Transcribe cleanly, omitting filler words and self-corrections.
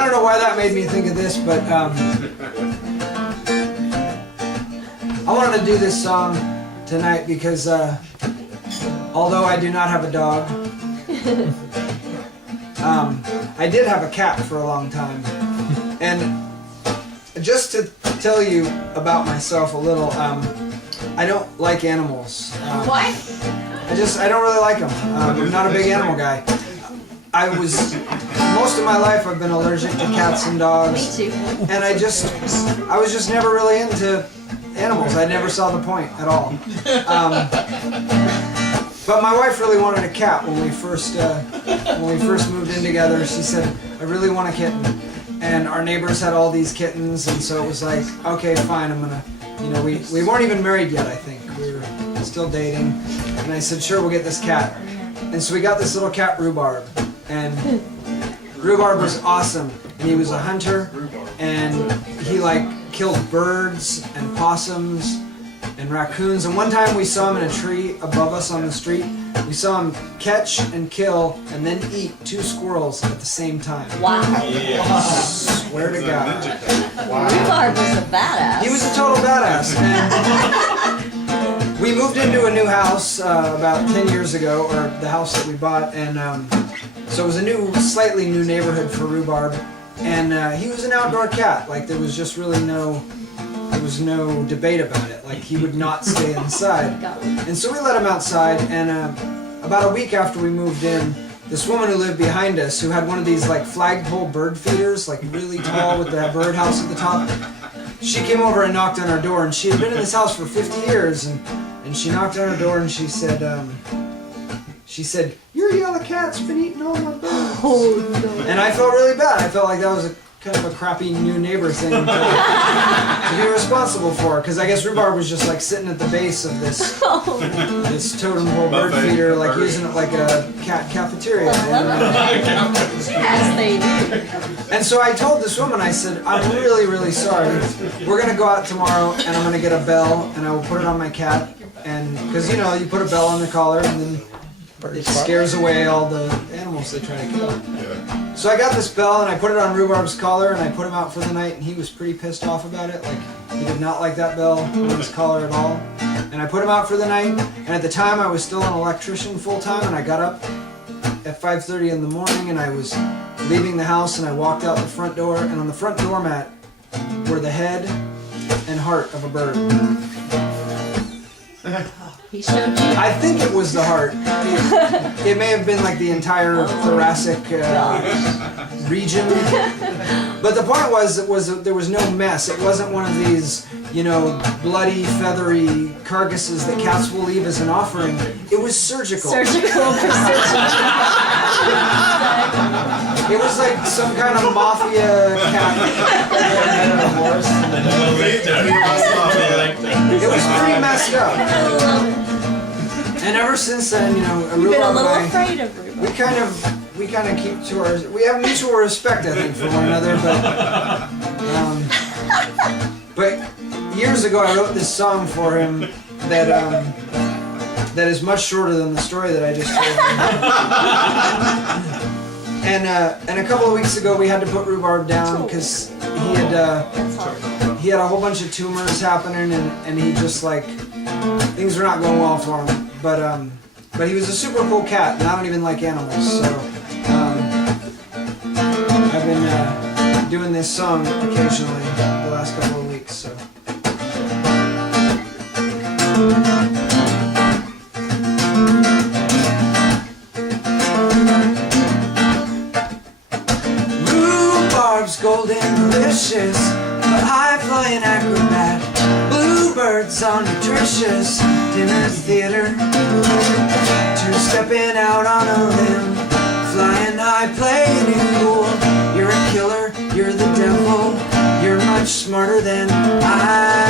don't know why that made me think of this, but I wanted to do this song tonight because although I do not have a dog, I did have a cat for a long time. And just to tell you about myself a little, I don't like animals. What? I don't really like them. I'm not a big animal guy. Most of my life I've been allergic to cats and dogs. Me too. And I was just never really into animals. I never saw the point at all. But my wife really wanted a cat when we first moved in together. She said, I really want a kitten. And our neighbors had all these kittens, and so it was like, okay, fine, I'm gonna, we weren't even married yet, I think. We were still dating. And I said, sure, we'll get this cat. And so we got this little cat, Rhubarb. And Rhubarb was awesome. And he was a hunter, and he killed birds and possums and raccoons. And one time we saw him in a tree above us on the street. We saw him catch and kill and then eat 2 squirrels at the same time. Wow. Yeah. Swear to God. Rhubarb was a badass. He was a total badass. And we moved into a new house about 10 years ago, or the house that we bought, and so it was a slightly new neighborhood for Rhubarb. And he was an outdoor cat. There was just really no debate about it. He would not stay inside. And so we let him outside, and about a week after we moved in, this woman who lived behind us, who had one of these flagpole bird feeders, really tall with that birdhouse at the top, she came over and knocked on our door, and she had been in this house for 50 years, and she knocked on our door and she said, your yellow cat's been eating all my birds. Oh, no. And I felt really bad. I felt like that was kind of a crappy new neighbor thing to be responsible for, because I guess Rhubarb was just sitting at the base of this totem pole bird feeder, using it like a cat cafeteria. Yes, they do. And so I told this woman, I said, I'm really, really sorry. We're gonna go out tomorrow, and I'm gonna get a bell, and I will put it on my cat, and because you put a bell on the collar, and then it scares away all the animals they try to kill. Yeah. So I got this bell and I put it on Rhubarb's collar and I put him out for the night, and he was pretty pissed off about it. He did not like that bell on his collar at all. And I put him out for the night, and at the time I was still an electrician full time, and I got up at 5:30 in the morning and I was leaving the house, and I walked out the front door, and on the front doormat were the head and heart of a bird. He showed you. I think it was the heart. It may have been the entire thoracic region. But the point was there was no mess. It wasn't one of these, bloody, feathery carcasses that cats will leave as an offering. It was surgical. Surgical precision. It was like some kind of mafia cat. It was pretty messed up. And ever since then, You've been a little afraid of Rhubarb. we kind of keep to we have mutual respect, I think, for one another, but years ago I wrote this song for him that is much shorter than the story that I just told you. And a couple of weeks ago we had to put Rhubarb down because he had a whole bunch of tumors happening, and he just things were not going well for him. But he was a super cool cat, and I don't even like animals, so I've been doing this song occasionally the last couple of weeks. So. Rhubarb's golden delicious, a high-flying acrobat. Bluebirds are nutritious, dinner's theater. Two-stepping out on a limb, flying high, playing it cool. You're a killer, you're the devil, you're much smarter than I